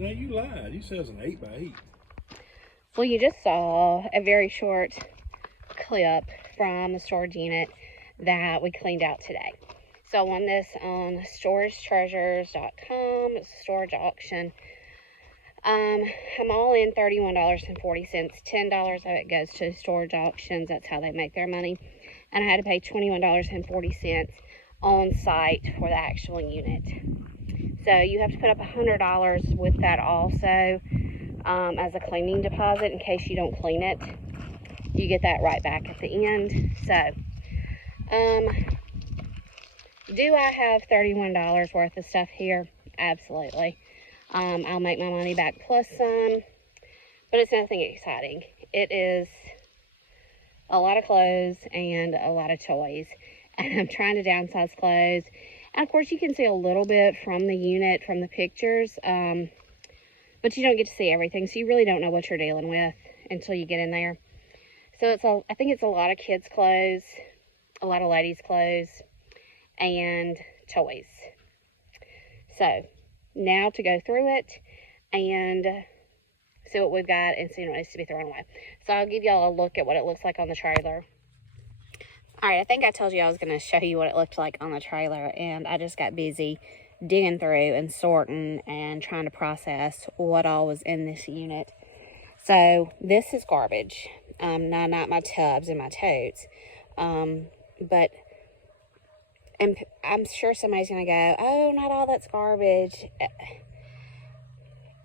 No, you lied. You said it was an 8x8. Well, you just saw a very short clip from the storage unit that we cleaned out today. So I won this on storagetreasures.com. It's a storage auction. I'm all in $31.40. $10 of it goes to storage auctions. That's how they make their money. And I had to pay $21.40 on site for the actual unit. So you have to put up $100 with that also as a cleaning deposit in case you don't clean it. You get that right back at the end. So, do I have $31 worth of stuff here? Absolutely. I'll make my money back plus some, but it's nothing exciting. It is a lot of clothes and a lot of toys, and I'm trying to downsize clothes. And of course, you can see a little bit from the unit, from the pictures, but you don't get to see everything, so you really don't know what you're dealing with until you get in there. So I think it's a lot of kids' clothes, a lot of ladies' clothes, and toys. So now to go through it and see what we've got and see what needs to be thrown away. So I'll give y'all a look at what it looks like on the trailer. All right, I think I told you I was going to show you what it looked like on the trailer, and I just got busy digging through and sorting and trying to process what all was in this unit. So this is garbage. Not my tubs and my totes. But and I'm sure somebody's going to go, oh, not all that's garbage.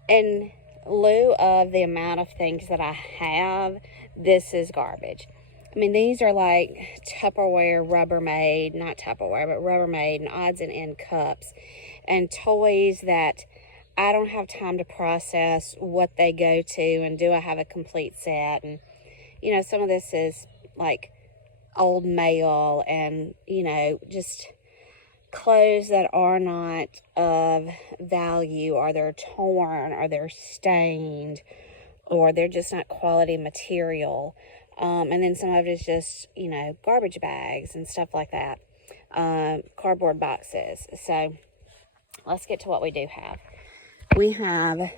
In lieu of the amount of things that I have, this is garbage. I mean, these are like Tupperware, Rubbermaid, not Tupperware, but Rubbermaid and odds and end cups and toys that I don't have time to process what they go to and do I have a complete set. And, you know, some of this is like old mail and, you know, just clothes that are not of value, or they're torn, or they're stained, or they're just not quality material. And then some of it is just, you know, garbage bags and stuff like that. Cardboard boxes. So let's get to what we do have. We have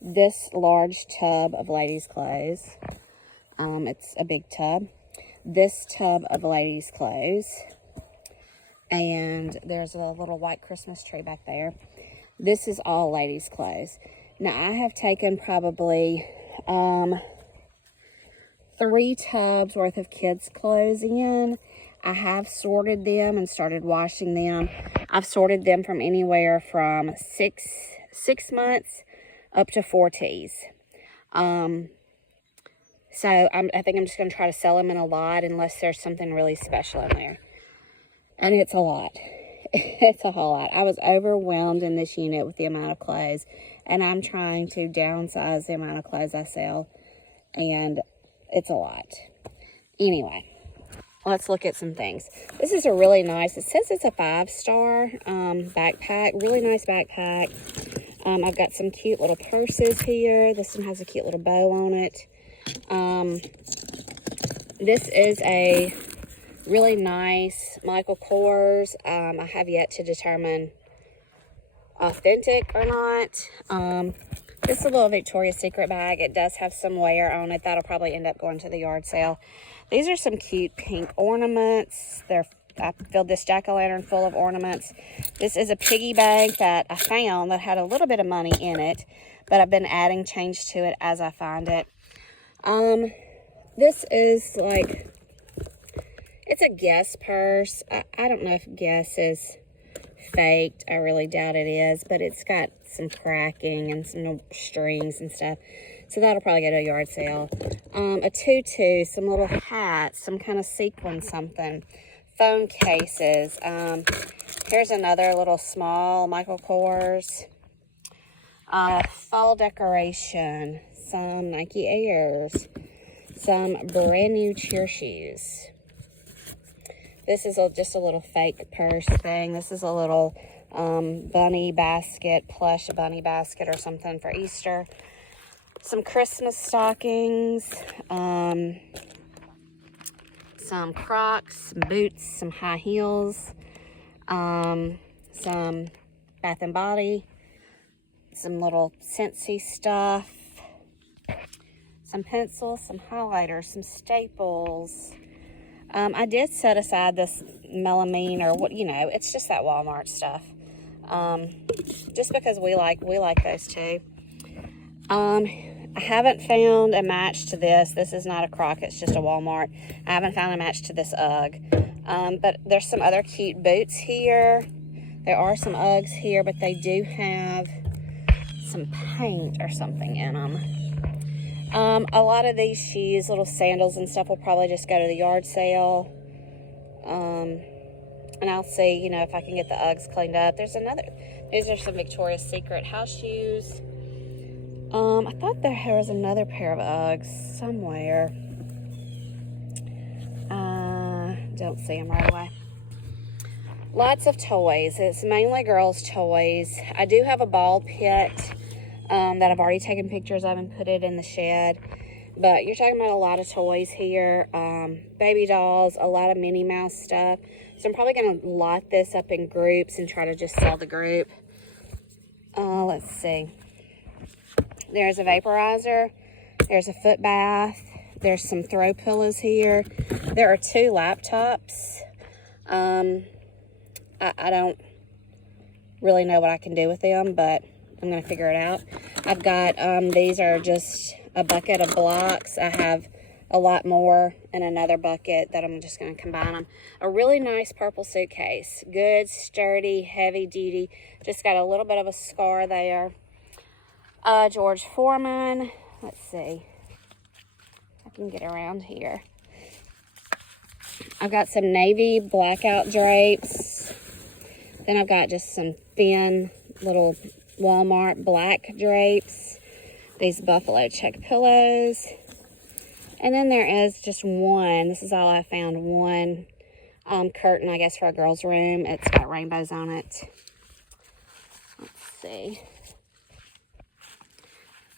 this large tub of ladies' clothes. It's a big tub. This tub of ladies' clothes. And there's a little white Christmas tree back there. This is all ladies' clothes. Now, I have taken probably 3 tubs worth of kids' clothes in. I have sorted them and started washing them. I've sorted them from anywhere from six months up to 4Ts. So I think I'm just going to try to sell them in a lot unless there's something really special in there. And it's a lot. It's a whole lot. I was overwhelmed in this unit with the amount of clothes. And I'm trying to downsize the amount of clothes I sell. And it's a lot. Anyway, let's look at some things. This is a really nice, it says it's a 5-star backpack. Really nice backpack. I've got some cute little purses here. This one has a cute little bow on it. This is a really nice Michael Kors. I have yet to determine authentic or not. This is a little Victoria's Secret bag. It does have some wear on it. That'll probably end up going to the yard sale. These are some cute pink ornaments. I filled this jack-o'-lantern full of ornaments. This is a piggy bank that I found that had a little bit of money in it, but I've been adding change to it as I find it. This is like, it's a Guess purse. I don't know if Guess is faked. I really doubt it is, but it's got some cracking and some strings and stuff. So that'll probably go to a yard sale. A tutu, some little hats, some kind of sequin something. Phone cases. Here's another little small Michael Kors. Fall decoration. Some Nike Airs. Some brand new cheer shoes. This is just a little fake purse thing. This is a little bunny basket, plush bunny basket or something for Easter. Some Christmas stockings. Some Crocs, some boots, some high heels. Some Bath and Body. some little Scentsy stuff, some pencils, some highlighters, some staples. I did set aside this melamine, or what, you know, it's just that Walmart stuff. Just because we like those too. I haven't found a match to this. This is not a Croc, it's just a Walmart. I haven't found a match to this UGG. But there's some other cute boots here. There are some Uggs here, but they do have some paint or something in them. A lot of these shoes, little sandals and stuff, will probably just go to the yard sale. And I'll see, you know, if I can get the Uggs cleaned up. These are some Victoria's Secret house shoes. I thought there was another pair of Uggs somewhere. Don't see them right away. Lots of toys. It's mainly girls' toys. I do have a ball pit that I've already taken pictures of and put it in the shed. But you're talking about a lot of toys here. Baby dolls, a lot of Minnie Mouse stuff. So I'm probably going to lot this up in groups and try to just sell the group. Let's see. There's a vaporizer. There's a foot bath. There's some throw pillows here. There are 2 laptops. I don't really know what I can do with them, but I'm going to figure it out. I've got, these are just a bucket of blocks. I have a lot more in another bucket that I'm just going to combine them. A really nice purple suitcase. Good, sturdy, heavy duty. Just got a little bit of a scar there. George Foreman. Let's see if I can get around here. I've got some navy blackout drapes. Then I've got just some thin little Walmart black drapes. These buffalo check pillows. And then there is just one. This is all I found. One curtain, I guess, for a girl's room. It's got rainbows on it. Let's see.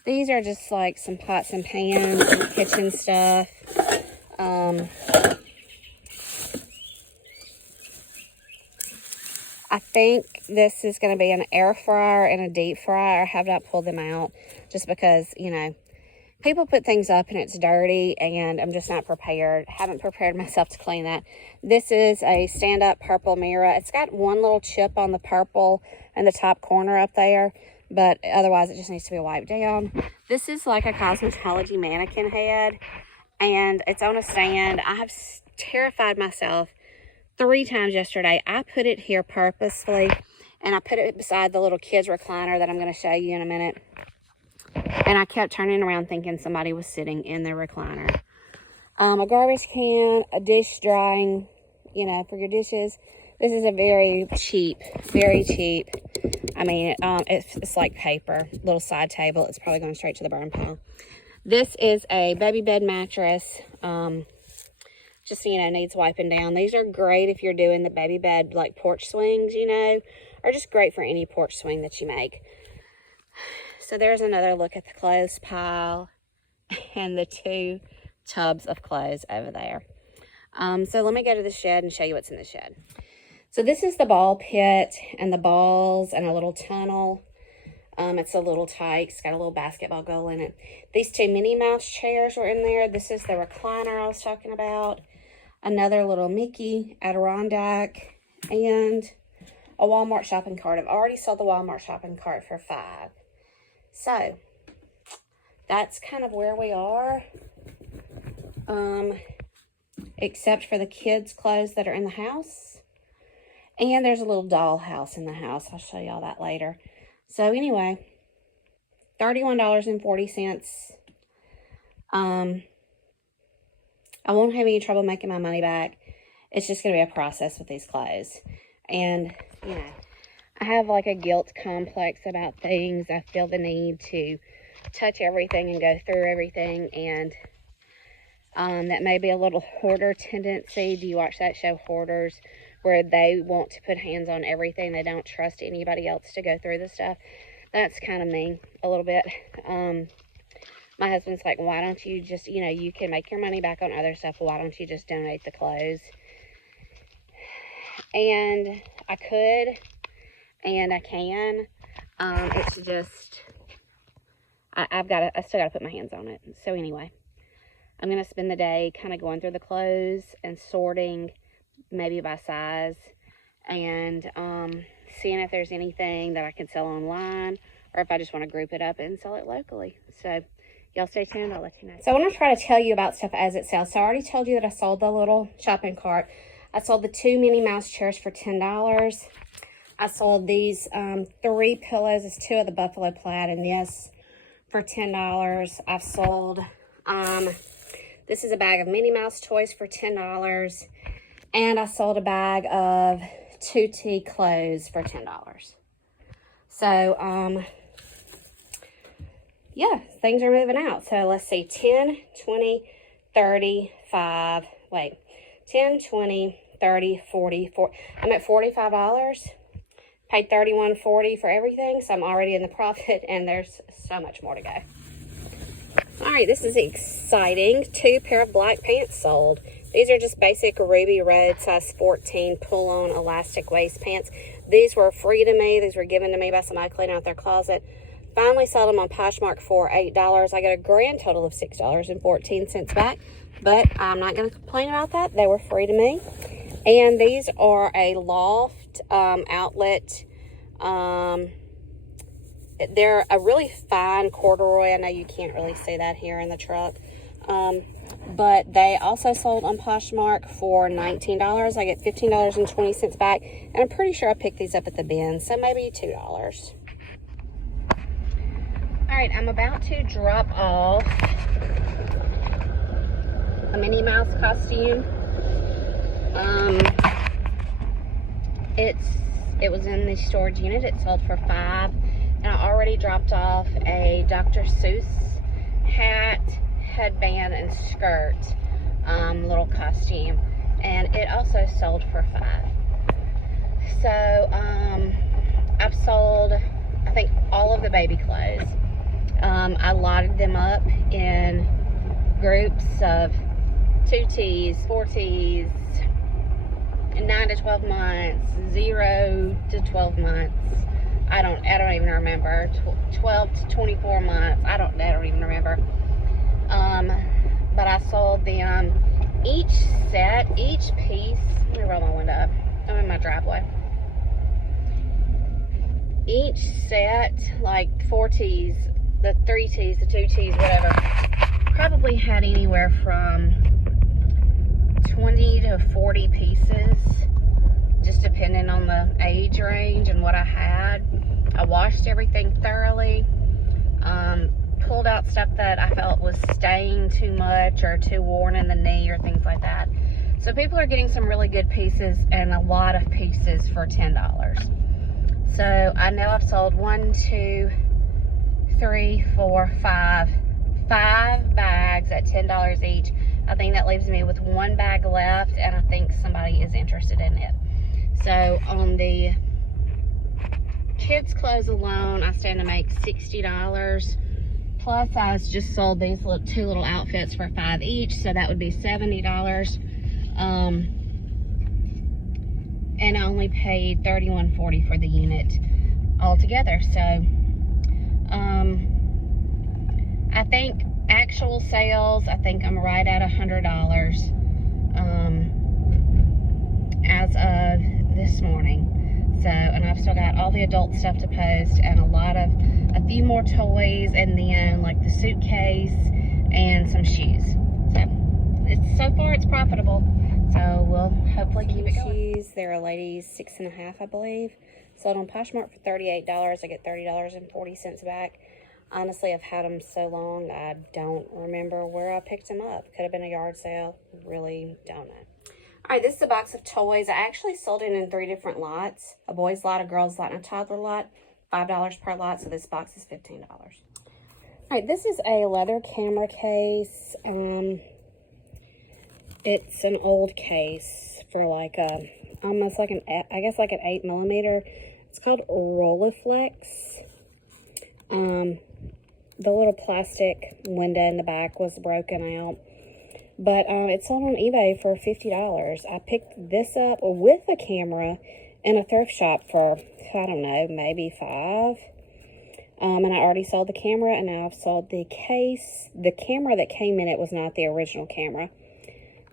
These are just like some pots and pans and kitchen stuff. I think this is going to be an air fryer and a deep fryer. I have not pulled them out just because, you know, people put things up and it's dirty and I'm just not prepared. Haven't prepared myself to clean that. This is a stand-up purple mirror. It's got one little chip on the purple in the top corner up there, but otherwise it just needs to be wiped down. This is like a cosmetology mannequin head and it's on a stand. I have terrified myself 3 times yesterday. I put it here purposefully and I put it beside the little kids recliner that I'm going to show you in a minute. And I kept turning around thinking somebody was sitting in the recliner. A garbage can, a dish drying, you know, for your dishes. This is a very cheap. I mean, it's like paper. Little side table. It's probably going straight to the burn pile. This is a baby bed mattress. Just, you know, needs wiping down. These are great if you're doing the baby bed, like porch swings, you know, or just great for any porch swing that you make. So there's another look at the clothes pile and the 2 tubs of clothes over there. So let me go to the shed and show you what's in the shed. So this is the ball pit and the balls and a little tunnel. It's a little tight. It's got a little basketball goal in it. These 2 Minnie Mouse chairs were in there. This is the recliner I was talking about. Another little Mickey Adirondack and a Walmart shopping cart. I've already sold the Walmart shopping cart for $5. So that's kind of where we are. Except for the kids' clothes that are in the house. And there's a little doll house in the house. I'll show y'all that later. So anyway, $31.40. I won't have any trouble making my money back. It's just going to be a process with these clothes. And, you know, I have like a guilt complex about things. I feel the need to touch everything and go through everything. And that may be a little hoarder tendency. Do you watch that show, Hoarders, where they want to put hands on everything? They don't trust anybody else to go through the stuff. That's kind of me a little bit. My husband's like, why don't you just, you know, you can make your money back on other stuff. Why don't you just donate the clothes? And I could, and I can. It's just, I still gotta put my hands on it. So anyway, I'm gonna spend the day kind of going through the clothes and sorting, maybe by size, and seeing if there's anything that I can sell online, or if I just want to group it up and sell it locally. So y'all stay tuned, I'll let you know. So I want to try to tell you about stuff as it sells. So I already told you that I sold the little shopping cart. I sold the 2 Minnie Mouse chairs for $10. I sold these 3 pillows. It's 2 of the buffalo plaid and this for $10. I've sold, this is a bag of Minnie Mouse toys for $10. And I sold a bag of 2T clothes for $10. So, yeah, things are moving out. So let's see, 10, 20, 30, 5, wait, 10, 20, 30, 40, 40. I'm at $45. Paid $31.40 for everything, so I'm already in the profit, and there's so much more to go. All right, this is exciting. 2 pair of black pants sold. These are just basic ruby red size 14 pull-on elastic waist pants. These were free to me. These were given to me by somebody cleaning out their closet. Finally sold them on Poshmark for $8. I got a grand total of $6.14 back, but I'm not going to complain about that. They were free to me. And these are a loft outlet. They're a really fine corduroy. I know you can't really see that here in the truck. But they also sold on Poshmark for $19. I get $15.20 back. And I'm pretty sure I picked these up at the bin, so maybe $2. All right, I'm about to drop off a Minnie Mouse costume. It was in the storage unit. It sold for $5, and I already dropped off a Dr. Seuss hat, headband, and skirt, little costume, and it also sold for $5. So I've sold, I think, all of the baby clothes. I lotted them up in groups of 2Ts, 4Ts, 9 to 12 months, 0 to 12 months. I don't even remember. 12 to 24 months. I don't even remember. But I sold them each set, each piece. Let me roll my window up. I'm in my driveway. Each set, like 4Ts, the 3Ts, the 2Ts, whatever, probably had anywhere from 20 to 40 pieces, just depending on the age range and what I had. I washed everything thoroughly, pulled out stuff that I felt was staying too much or too worn in the knee or things like that. So people are getting some really good pieces and a lot of pieces for $10. So I know I've sold 1, 2, 3, 4, 5 bags at $10 each. I think that leaves me with 1 bag left, and I think somebody is interested in it. So on the kids' clothes alone, I stand to make $60. Plus, I just sold these 2 little outfits for $5 each, so that would be $70. And I only paid $31.40 for the unit altogether. So, I think actual sales, I think I'm right at $100 as of this morning. So, and I've still got all the adult stuff to post and a few more toys, and then like the suitcase and some shoes. So far it's profitable. So we'll hopefully keep it going. Shoes, they're a lady's 6.5, I believe. Sold on Poshmark for $38. I get $30.40 back. Honestly, I've had them so long, I don't remember where I picked them up. Could have been a yard sale. Really don't know. All right, this is a box of toys. I actually sold it in 3 different lots. A boy's lot, a girl's lot, and a toddler lot. $5 per lot, so this box is $15. All right, this is a leather camera case. It's an old case for like almost like I guess like an 8mm. It's called Rolleiflex. The little plastic window in the back was broken out. But it sold on eBay for $50. I picked this up with a camera in a thrift shop for, I don't know, maybe $5. And I already sold the camera, and now I've sold the case. The camera that came in it was not the original camera.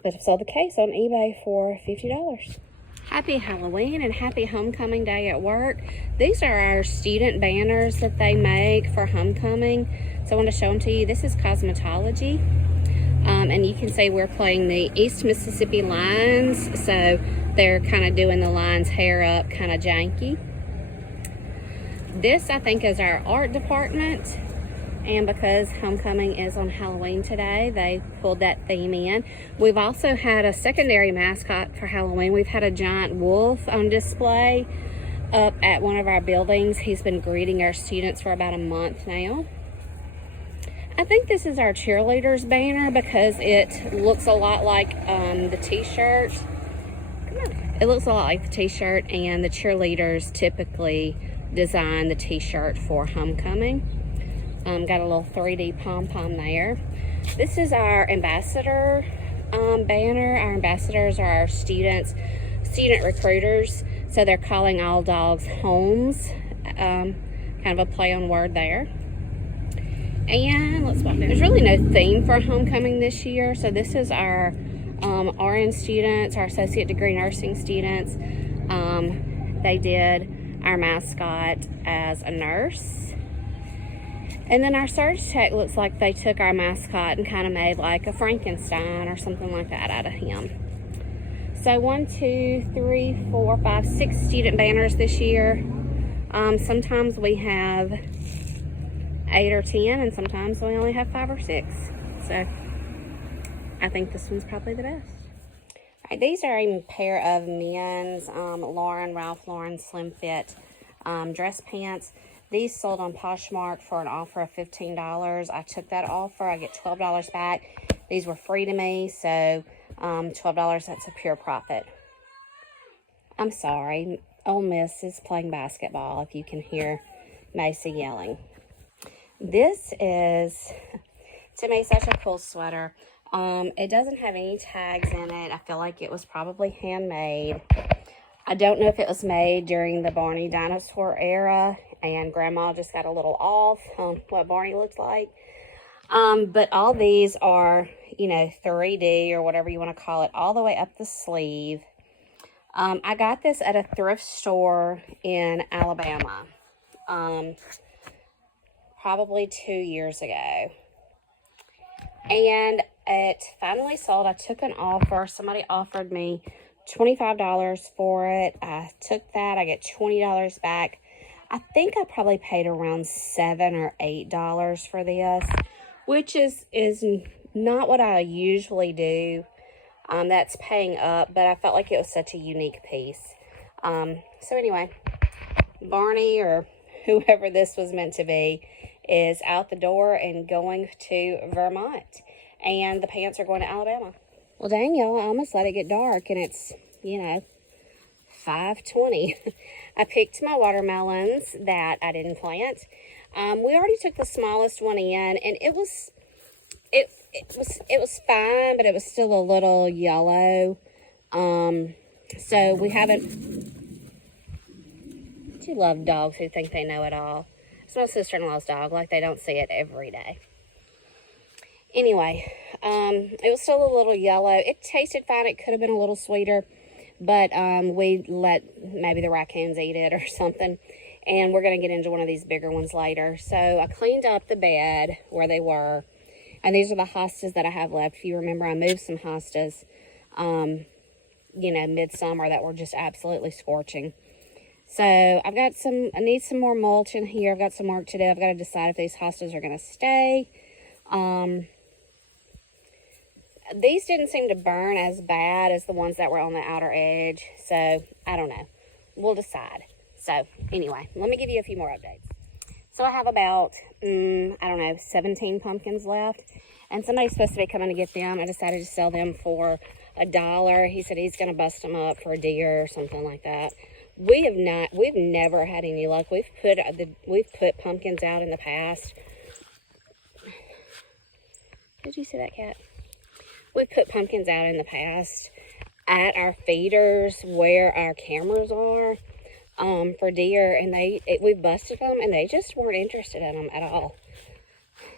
But I've sold the case on eBay for $50. Happy Halloween and happy homecoming day at work. These are our student banners that they make for homecoming. So I want to show them to you. This is cosmetology. And you can see we're playing the East Mississippi Lions. So they're kind of doing the Lions hair up, kind of janky. This, I think, is our art department. And because homecoming is on Halloween today, they pulled that theme in. We've also had a secondary mascot for Halloween. We've had a giant wolf on display up at one of our buildings. He's been greeting our students for about a month now. I think this is our cheerleaders banner because it looks a lot like the t-shirt. Come on. It looks a lot like the t-shirt, and the cheerleaders typically design the t-shirt for homecoming. Got a little 3D pom-pom there. This is our ambassador banner. Our ambassadors are our student recruiters. So they're calling all dogs homes. Kind of a play on word there. And let's walk. There's really no theme for homecoming this year. So this is our RN students, our associate degree nursing students. They did our mascot as a nurse. And then our surge tech looks like they took our mascot and kind of made like a Frankenstein or something like that out of him. So 1, 2, 3, 4, 5, 6 student banners this year. Sometimes we have 8 or 10, and sometimes we only have 5 or 6. So I think this one's probably the best. All right, these are a pair of men's Ralph Lauren Slim Fit dress pants. These sold on Poshmark for an offer of $15. I took that offer. I get $12 back. These were free to me, so $12, that's a pure profit. I'm sorry. Ole Miss is playing basketball, if you can hear Macy yelling. This is, to me, such a cool sweater. It doesn't have any tags in it. I feel like it was probably handmade. I don't know if it was made during the Barney dinosaur era and Grandma just got a little off on what Barney looks like. But all these are, 3D or whatever you want to call it, all the way up the sleeve. I got this at a thrift store in Alabama, probably 2 years ago. And it finally sold. I took an offer. Somebody offered me $25 for it. I took that. I get $20 back. I think I probably paid around $7 or $8 for this, which is not what I usually do. That's paying up, but I felt like it was such a unique piece. So anyway, Barney or whoever this was meant to be is out the door and going to Vermont, and the pants are going to Alabama. Well, dang, y'all, I almost let it get dark, and it's, 5:20. I picked my watermelons that I didn't plant. We already took the smallest one in, and it was fine, but it was still a little yellow. So we haven't. I do love dogs who think they know it all. It's my sister-in-law's dog, like they don't see it every day. Anyway, it was still a little yellow. It tasted fine. It could have been a little sweeter, but we let maybe the raccoons eat it or something, and we're going to get into one of these bigger ones later. So I cleaned up the bed where they were, and these are the hostas that I have left. If you remember, I moved some hostas, midsummer that were just absolutely scorching. So I need some more mulch in here. I've got some work to do. I've got to decide if these hostas are going to stay. These didn't seem to burn as bad as the ones that were on the outer edge. So I don't know. We'll decide. So anyway, let me give you a few more updates. So I have about, 17 pumpkins left. And somebody's supposed to be coming to get them. I decided to sell them for $1. He said he's going to bust them up for a deer or something like that. We've never had any luck. We've put pumpkins out in the past. Did you see that, cat? We've put pumpkins out in the past at our feeders where our cameras are. for deer, and we busted them, and they just weren't interested in them at all.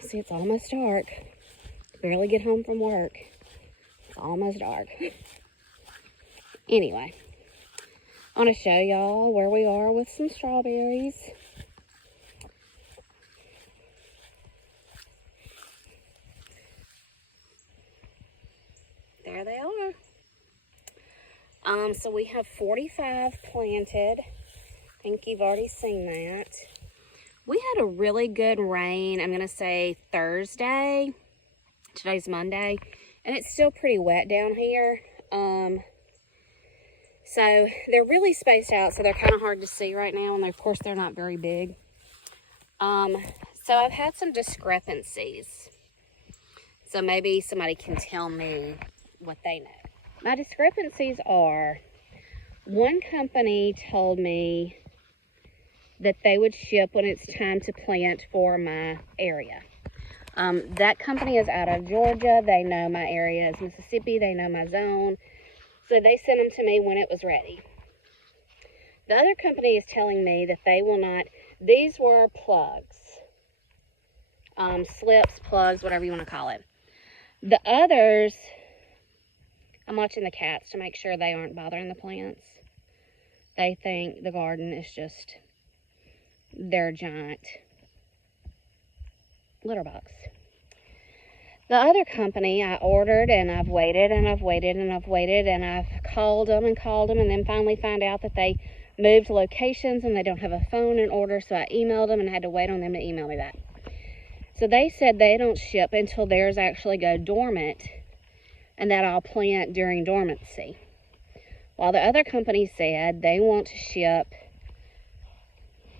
See, it's almost dark. Barely get home from work. It's almost dark. Anyway, I want to show y'all where we are with some strawberries. There they are. So we have 45 planted. I think you've already seen that. We had a really good rain, I'm going to say Thursday. Today's Monday. And it's still pretty wet down here. So they're really spaced out, so they're kind of hard to see right now. And of course, they're not very big. So I've had some discrepancies. So maybe somebody can tell me what they know. My discrepancies are, one company told me that they would ship when it's time to plant for my area. That company is out of Georgia. They know my area is Mississippi. They know my zone. So they sent them to me when it was ready. The other company is telling me that they will not. These were plugs. Slips, plugs, whatever you want to call it. The others, I'm watching the cats to make sure they aren't bothering the plants. They think the garden is just their giant litter box. The other company I ordered, and I've waited and I've waited and I've waited, and I've called them, and then finally find out that they moved locations and they don't have a phone in order, so I emailed them and had to wait on them to email me back. So they said they don't ship until theirs actually go dormant, and that I'll plant during dormancy. While the other company said they want to ship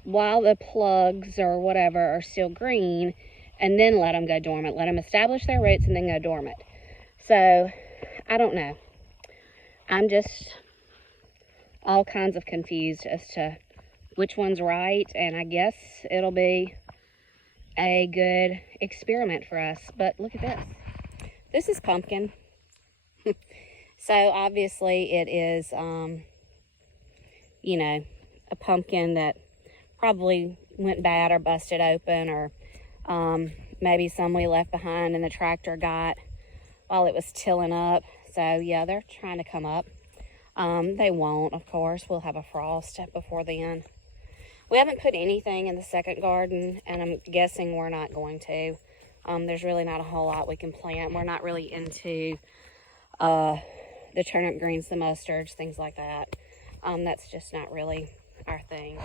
while the plugs or whatever are still green, and then let them go dormant. Let them establish their roots and then go dormant. So, I don't know. I'm just all kinds of confused as to which one's right, and I guess it'll be a good experiment for us. But look at this. This is pumpkin. So, obviously, it is, you know, a pumpkin that probably went bad or busted open, or maybe some we left behind and the tractor got while it was tilling up. So yeah, they're trying to come up. They won't, of course. We'll have a frost before then. We haven't put anything in the second garden, and I'm guessing we're not going to. There's really not a whole lot we can plant. We're not really into the turnip greens, the mustards, things like that. That's just not really our thing.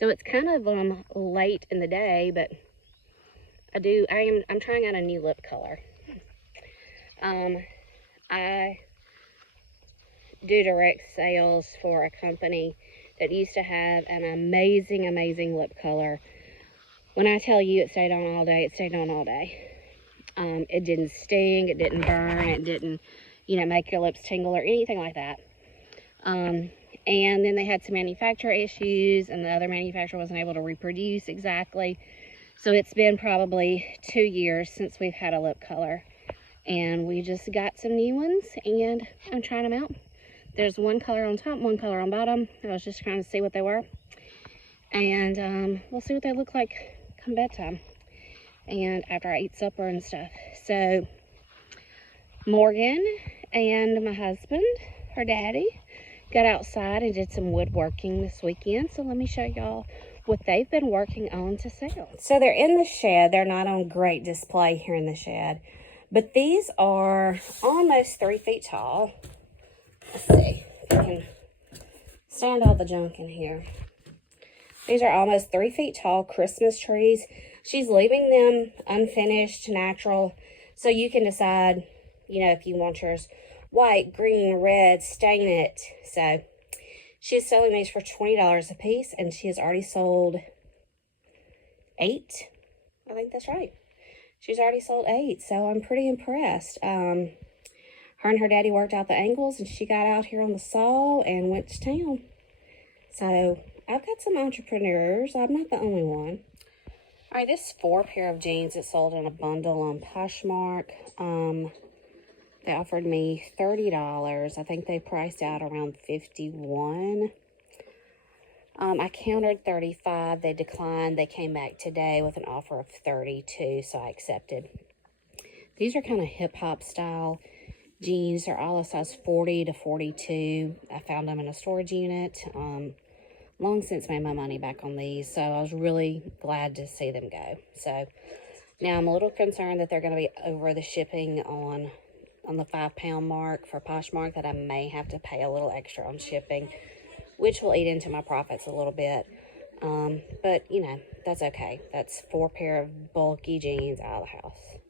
So it's kind of late in the day, but I'm trying out a new lip color. I do direct sales for a company that used to have an amazing lip color. When I tell you it stayed on all day, it stayed on all day. It didn't sting, it didn't burn, it didn't, make your lips tingle or anything like that. And then they had some manufacturer issues, and the other manufacturer wasn't able to reproduce exactly. So it's been probably 2 years since we've had a lip color. And we just got some new ones, and I'm trying them out. There's one color on top, one color on bottom. I was just trying to see what they were. And we'll see what they look like come bedtime. And after I eat supper and stuff. So Morgan and my husband, her daddy, got outside and did some woodworking this weekend. So let me show y'all what they've been working on to sell. So they're in the shed. They're not on great display here in the shed. But these are almost 3 feet tall. Let's see if I can stand all the junk in here. These are almost 3 feet tall Christmas trees. She's leaving them unfinished, natural. So you can decide, if you want yours white, green, red, stain it. So she's selling these for $20 a piece, and she has already sold 8. I think that's right. She's already sold 8, so I'm pretty impressed. Her and her daddy worked out the angles, and she got out here on the saw and went to town. So I've got some entrepreneurs. I'm not the only one. All right, this 4 pair of jeans that sold in a bundle on Poshmark. They offered me $30. I think they priced out around $51. I countered 35. They declined. They came back today with an offer of 32, so I accepted. These are kind of hip-hop style jeans. They're all a size 40 to 42. I found them in a storage unit. Long since made my money back on these, so I was really glad to see them go. So now I'm a little concerned that they're going to be over the shipping on the 5-pound mark for Poshmark, that I may have to pay a little extra on shipping, which will eat into my profits a little bit. But, you know, that's okay. That's 4 pair of bulky jeans out of the house.